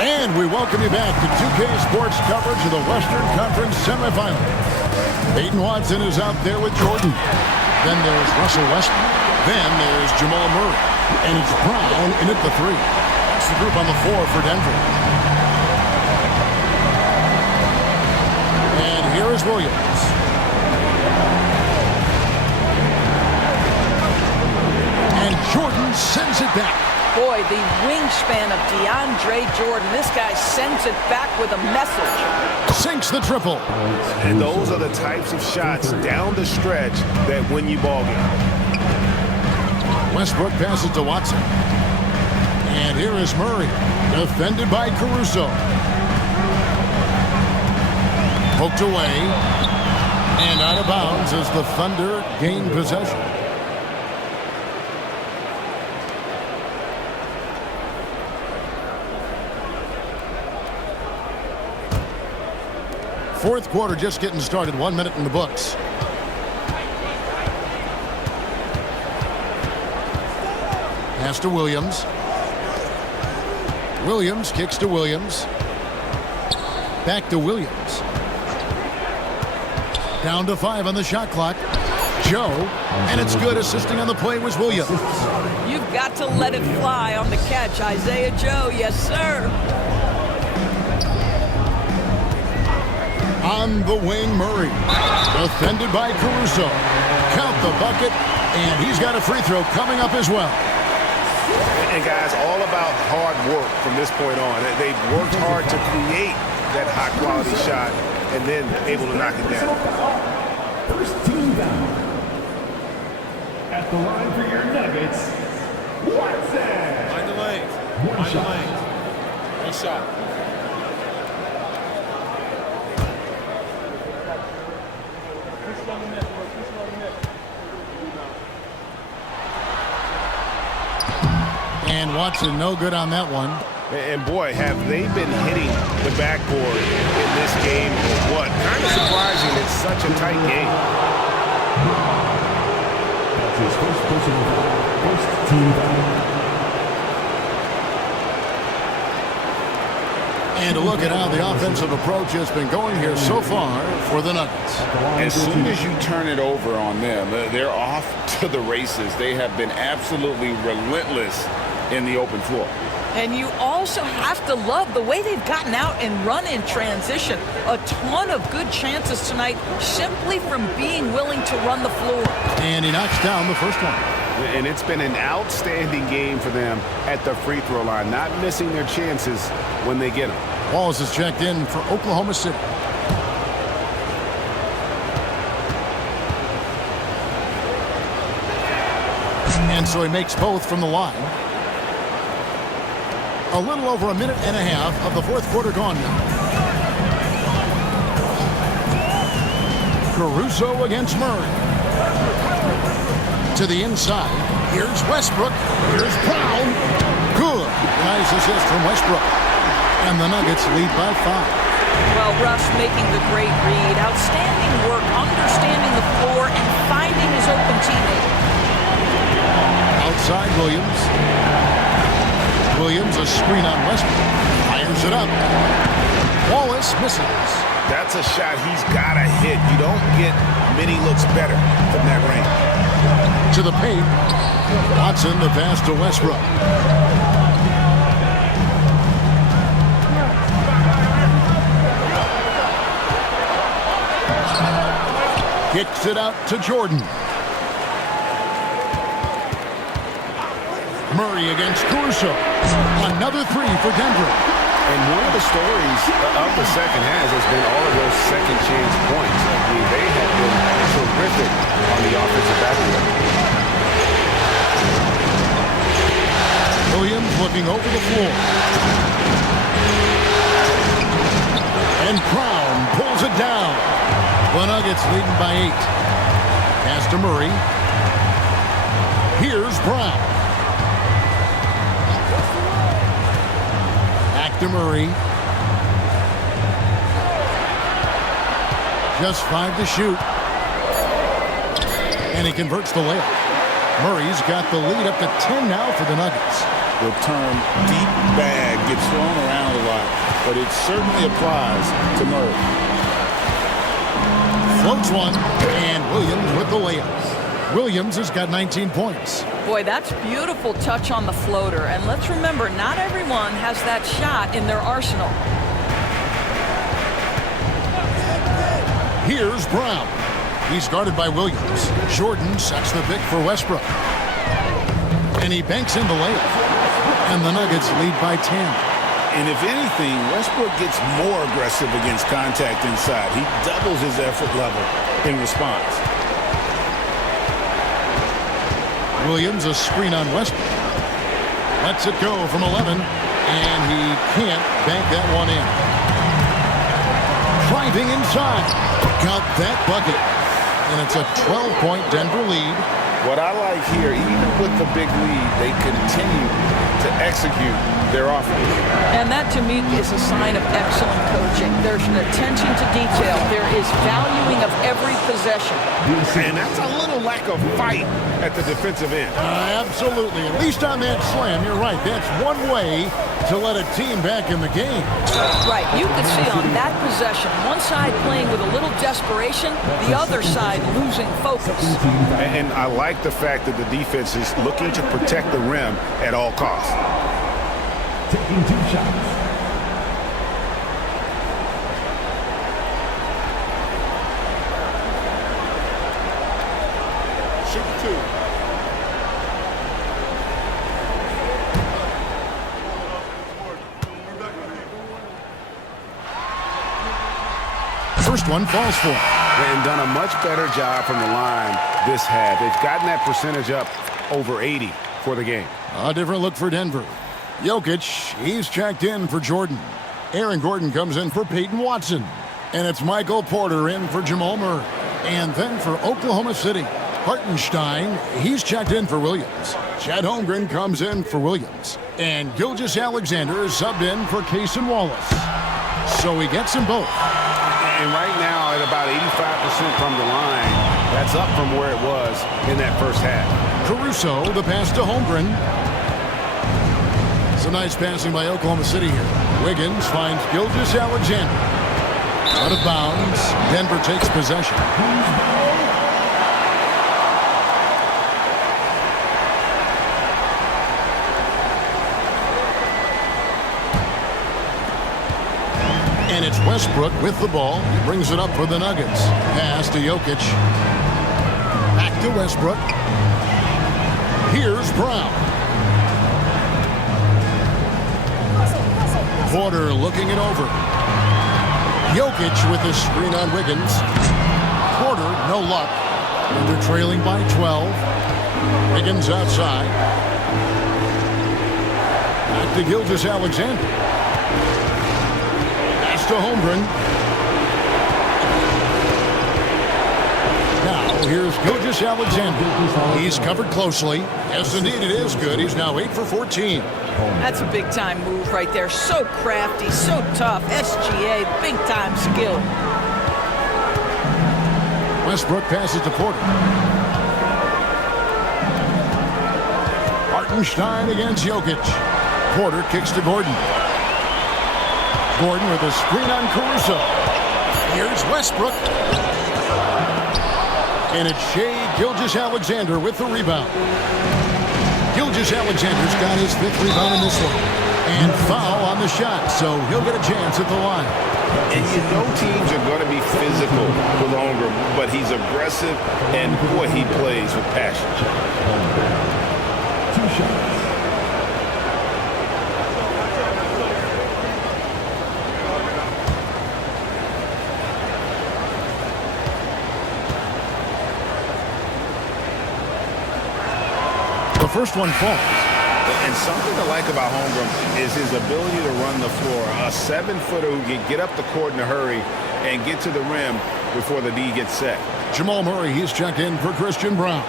And we welcome you back to 2K Sports coverage of the Western Conference semifinal. Peyton Watson is out there with Jordan. Then there's Russell Westbrook. Then there's Jamal Murray. And it's Brown in at the 3. That's the group on the 4 for Denver. And here is Williams. And Jordan sends it back. Boy, the wingspan of DeAndre Jordan. This guy sends it back with a message. Sinks the triple. And those are the types of shots down the stretch that win you ball game. Westbrook passes to Watson. And here is Murray, defended by Caruso. Poked away. And out of bounds as the Thunder gain possession. Fourth quarter just getting started. 1 minute in the books. Pass to Williams. Williams kicks to Williams. Back to Williams. Down to 5 on the shot clock. Joe. And it's good. Assisting on the play was Williams. You've got to let it fly on the catch, Isaiah Joe. Yes, sir. On the wing, Murray. Defended by Caruso. Count the bucket, and he's got a free throw coming up as well. And guys, all about hard work from this point on. They've worked hard to create that high-quality shot and then able to knock it down. First team down. At the line for your Nuggets, Watson. Mind the lanes. Mind the lanes. One shot. And Watson no good on that one. And boy, have they been hitting the backboard in this game or what? Kind of surprising. It's such a tight game. That's his first personal foul. First team foul. And a look at how the offensive approach has been going here so far for the Nuggets. As soon as you turn it over on them, they're off to the races. They have been absolutely relentless in the open floor. And you also have to love the way they've gotten out and run in transition. A ton of good chances tonight simply from being willing to run the floor. And he knocks down the first one. And it's been an outstanding game for them at the free throw line, not missing their chances when they get them. Walls is checked in for Oklahoma City. And so he makes both from the line. A little over a minute and a half of the fourth quarter gone now. Caruso against Murray. To the inside. Here's Westbrook. Here's Brown. Good. Nice assist from Westbrook. And the Nuggets lead by 5. Well, Russ making the great read. Outstanding work, understanding the floor, and finding his open teammate. Outside Williams. Williams, a screen on Westbrook. Fires it up. Wallace misses. That's a shot he's got to hit. You don't get many looks better from that range. To the paint. Watson, the pass to Westbrook. Kicks it out to Jordan. Murray against Caruso. Another 3 for Denver. And one of the stories of the second half has been all of those second chance points. I mean, they have been terrific on the offensive backboard. Williams looking over the floor. And Brown pulls it down. The Nuggets leading by 8. Pass to Murray. Here's Brown. Back to Murray. Just 5 to shoot. And he converts the layup. Murray's got the lead up to 10 now for the Nuggets. The term deep bag gets thrown around a lot but it certainly applies to Murray. Floats one, and Williams with the layup. Williams has got 19 points. Boy, that's beautiful touch on the floater. And let's remember, not everyone has that shot in their arsenal. Here's Brown. He's guarded by Williams. Jordan sets the pick for Westbrook. And he banks in the layup. And the Nuggets lead by 10. And if anything, Westbrook gets more aggressive against contact inside. He doubles his effort level in response. Williams a screen on Westbrook. Lets it go from 11. And he can't bank that one in. Driving inside. Got that bucket. And it's a 12-point Denver lead. What I like here, even with the big lead, they continue to execute their offense. And that, to me, is a sign of excellent coaching. There's an attention to detail. There is valuing of every possession. And that's a little lack of fight at the defensive end. Absolutely. At least on that slam, you're right. That's one way to let a team back in the game. Right. You could see on that possession, one side playing with a little desperation, the other side losing focus. And I like the fact that the defense is looking to protect the rim at all costs. Taking 2 shots. Shoot 2. First one falls for him. And done a much better job from the line this half. They've gotten that percentage up over 80 for the game. A different look for Denver. Jokic, he's checked in for Jordan. Aaron Gordon comes in for Peyton Watson. And it's Michael Porter in for Jamal Murray. And then for Oklahoma City, Hartenstein, he's checked in for Williams. Chet Holmgren comes in for Williams. And Gilgeous-Alexander is subbed in for Cason Wallace. So he gets them both. And right now at about 85% from the line, that's up from where it was in that first half. Caruso, the pass to Holmgren. Some nice passing by Oklahoma City here. Wiggins finds Gilgeous-Alexander. Out of bounds. Denver takes possession. And it's Westbrook with the ball. He brings it up for the Nuggets. Pass to Jokic. Back to Westbrook. Here's Brown. Porter looking it over. Jokic with a screen on Wiggins. Porter, no luck. And they're trailing by 12. Wiggins outside. Back to Gilgeous-Alexander. Pass to Holmgren. Now here's Gilgeous-Alexander. He's covered closely. Yes, indeed, it is good. He's now 8 for 14. That's a big-time move right there. So crafty, so tough. SGA, big-time skill. Westbrook passes to Porter. Hartenstein against Jokic. Porter kicks to Gordon. Gordon with a screen on Caruso. Here's Westbrook. And it's Shai Gilgeous-Alexander with the rebound. Gilgeous-Alexander's got his 5th rebound in this one. And foul on the shot, so he'll get a chance at the line. And you know teams are going to be physical with Holmgren, but he's aggressive, and boy, he plays with passion. 2 shots. The first one falls. And something I like about Holmgren is his ability to run the floor. A 7-footer who can get up the court in a hurry and get to the rim before the D gets set. Jamal Murray, he's checked in for Christian Brown.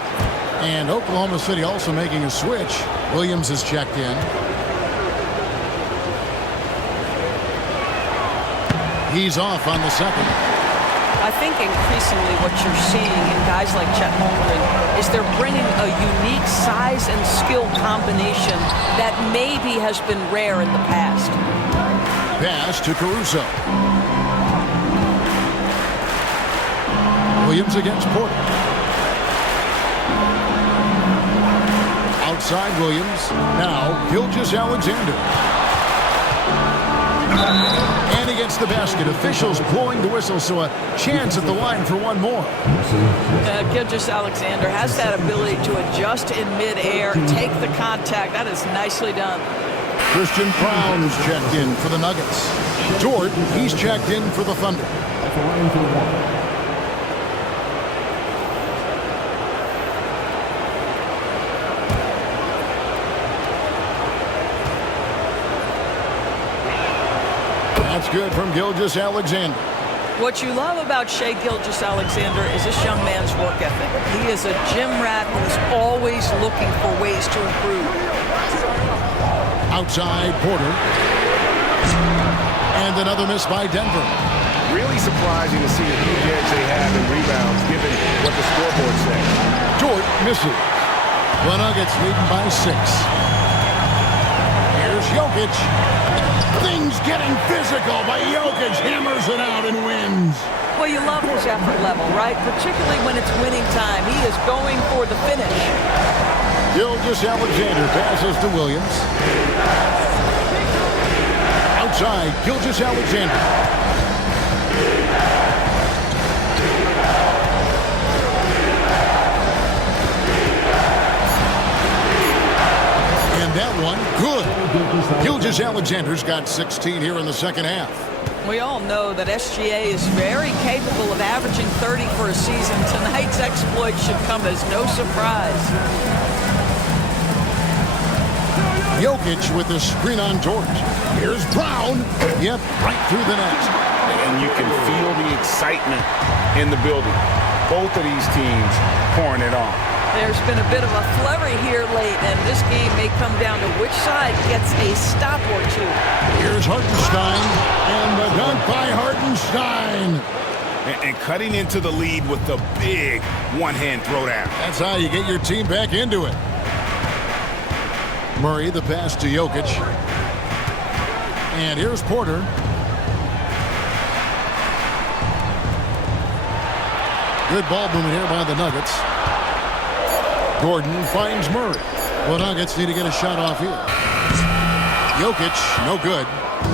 And Oklahoma City also making a switch. Williams is checked in. He's off on the second. I think increasingly what you're seeing in guys like Chet Holmgren is they're bringing a unique size and skill combination that maybe has been rare in the past. pass to Caruso. Williams against Porter. Outside Williams. Now Gilgeous-Alexander. And he gets the basket. Officials blowing the whistle, so a chance at the line for one more. Gilgeous-Alexander has that ability to adjust in midair, take the contact. That is nicely done. Christian Brown's checked in for the Nuggets. Dort, he's checked in for the Thunder. At the line for one. That's good from Gilgeous-Alexander. What you love about Shai Gilgeous-Alexander is this young man's work ethic. He is a gym rat who's always looking for ways to improve. Outside Porter. And another miss by Denver. Really surprising to see the huge edge they have in rebounds, given what the scoreboard says. Dort misses. The Nuggets leading by 6. Here's Jokic. Things getting physical, but Jokic hammers it out and wins. Well, you love his effort level, right? Particularly when it's winning time. He is going for the finish. Gilgeous-Alexander passes to Williams. Outside, Gilgeous-Alexander. And that one, good. Gilgeous-Alexander's got 16 here in the second half. We all know that SGA is very capable of averaging 30 for a season. Tonight's exploit should come as no surprise. Jokic with the screen on Dort. Here's Brown. Yep, right through the net. And you can feel the excitement in the building. Both of these teams pouring it on. There's been a bit of a flurry here late, and this game may come down to which side gets a stop or two. Here's Hartenstein, and the dunk by Hartenstein. And cutting into the lead with the big one-hand throwdown. That's how you get your team back into it. Murray, the pass to Jokic. And here's Porter. Good ball movement here by the Nuggets. Gordon finds Murray. The Nuggets need to get a shot off here. Jokic, no good.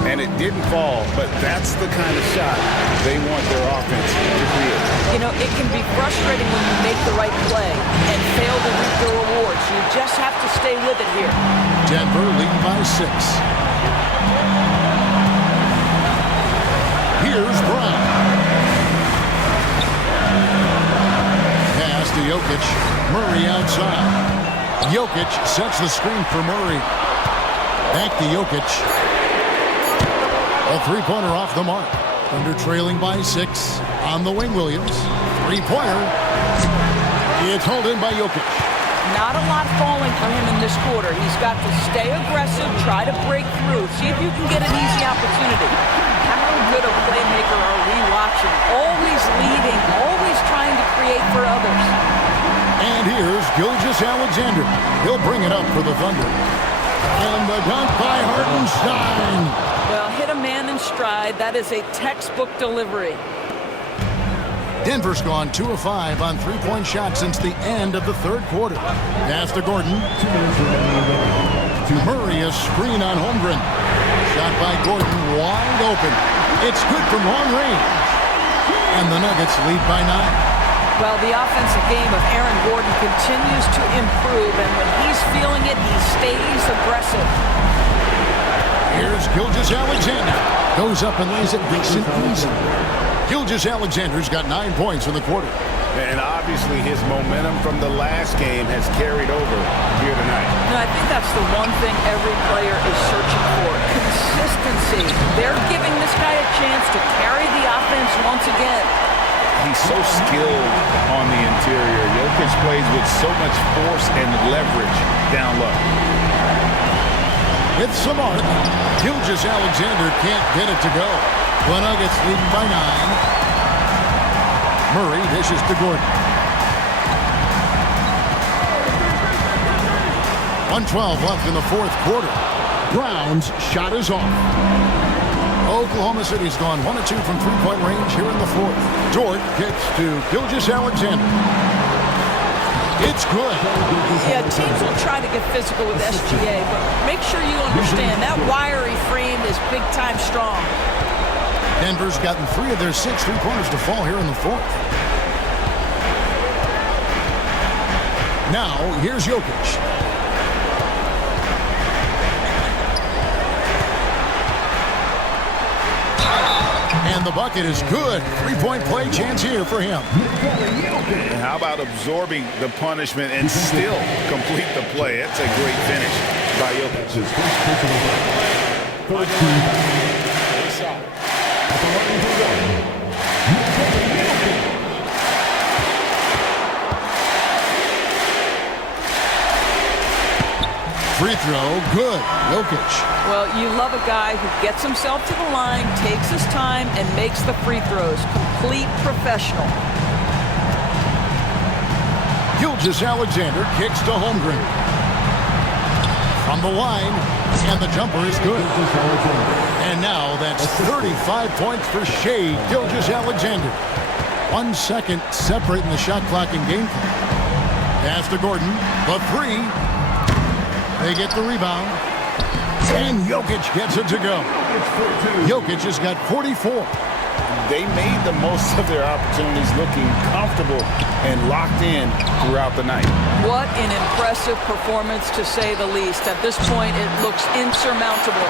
And it didn't fall, but that's the kind of shot they want their offense to create. You know, it can be frustrating when you make the right play and fail to reap the rewards. You just have to stay with it here. Denver leading by 6. Here's Brown. Pass to Jokic. Murray outside. Jokic sets the screen for Murray. Back to Jokic. A three-pointer off the mark. Under trailing by 6 on the wing. Williams. Three-pointer. It's hauled in by Jokic. Not a lot falling for him in this quarter. He's got to stay aggressive, try to break through, see if you can get an easy opportunity. How good a playmaker are we watching? Always leading, always trying to create for others. And here's Gilgeous-Alexander. He'll bring it up for the Thunder. And the dunk by Hartenstein. Well, hit a man in stride. That is a textbook delivery. Denver's gone 2 of 5 on three-point shots since the end of the third quarter. Pass to Gordon. 2 minutes remaining. To Murray, a screen on Holmgren. Shot by Gordon, wide open. It's good from long range. And the Nuggets lead by 9. Well, the offensive game of Aaron Gordon continues to improve, and when he's feeling it, he stays aggressive. Here's Gilgeous-Alexander. Goes up and lays it nice and easy. Gilgeous-Alexander's got 9 points in the quarter. And obviously his momentum from the last game has carried over here tonight. No, I think that's the one thing every player is searching for. Consistency. They're giving this guy a chance to carry the offense once again. He's so skilled on the interior. Jokic plays with so much force and leverage down low. With some arc, Gilgeous-Alexander can't get it to go. The Nuggets leading by 9. Murray dishes to Gordon. 1:12 left in the fourth quarter. Brown's shot is off. Oklahoma City's gone 1 of 2 from three-point range here in the fourth. Dort kicks to Gilgeous-Alexander. It's good. Yeah, teams will try to get physical with SGA, but make sure you understand that wiry frame is big-time strong. Denver's gotten 3 of their 6 three-pointers to fall here in the fourth. Now, here's Jokic. And the bucket is good. Three-point play chance here for him. And how about absorbing the punishment and still complete the play? That's a great finish by Jokic. Great shot. Free throw, good. Jokic. Well, you love a guy who gets himself to the line, takes his time, and makes the free throws. Complete professional. Gilgeous-Alexander kicks to Holmgren. From the line, and the jumper is good. And now that's 35 points for Shai Gilgeous-Alexander. 1 second separating the shot clock and game clock. Pass to Gordon. The three. They get the rebound. And Jokic gets it to go. Jokic has got 44. They made the most of their opportunities, looking comfortable and locked in throughout the night. What an impressive performance, to say the least. At this point, it looks insurmountable.